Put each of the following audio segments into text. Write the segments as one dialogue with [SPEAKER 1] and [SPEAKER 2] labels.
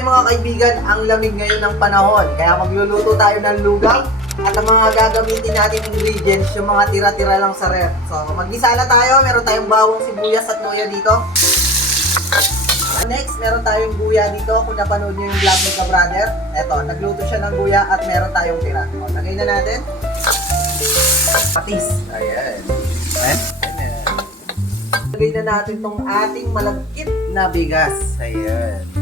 [SPEAKER 1] Okay mga kaibigan, ang lamig ngayon ng panahon. Kaya magluluto tayo ng lugaw. At ang mga gagamitin natin ingredients, yung mga tira-tira lang sa ref. So, mag-isa na tayo. Meron tayong bawang sibuyas at luya dito. Next, meron tayong guya dito. Kung napanood nyo yung vlog ni brother, eto, nagluto siya ng guya at meron tayong tira. O, lagay na natin. Patis. Ayan. Ayan. Ayan. Lagay na natin tong ating malagkit na bigas. Ayan.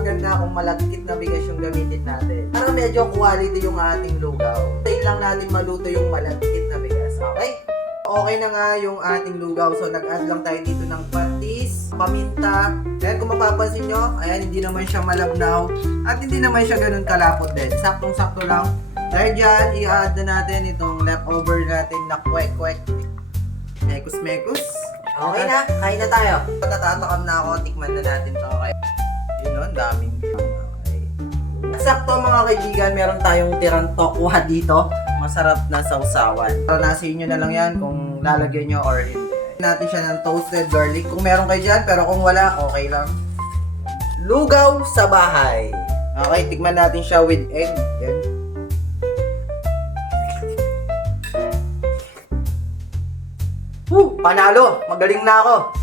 [SPEAKER 1] Maganda kung malagkit na bigas yung gamitin natin. Para medyo quality yung ating lugaw. Tayo lang natin maluto yung malagkit na bigas. Okay? Okay na nga yung ating lugaw. So, nag-add lang tayo dito ng patis, paminta. Then, kung mapapansin nyo, ayan, hindi naman siya malabnaw. At hindi naman siya ganun kalapot din. Saktong-sakto lang. Dahil dyan, i-add na natin itong leftover natin na kwek-kwek. Mekus-mekus. Okay na, kain na tayo. Natatakam na ako, tikman na natin to. Okay. Yun o, daming okay. Sakto mga kaibigan, meron tayong tirang tokwa dito. Masarap na sausawan. Pero nasa inyo na lang yan kung lalagyan nyo or hindi. natin siya ng toasted garlic. Kung meron kayo dyan, pero kung wala, okay lang. Lugaw sa bahay. Okay, tikman natin siya with egg. Yan. Woo! Panalo! Magaling na ako!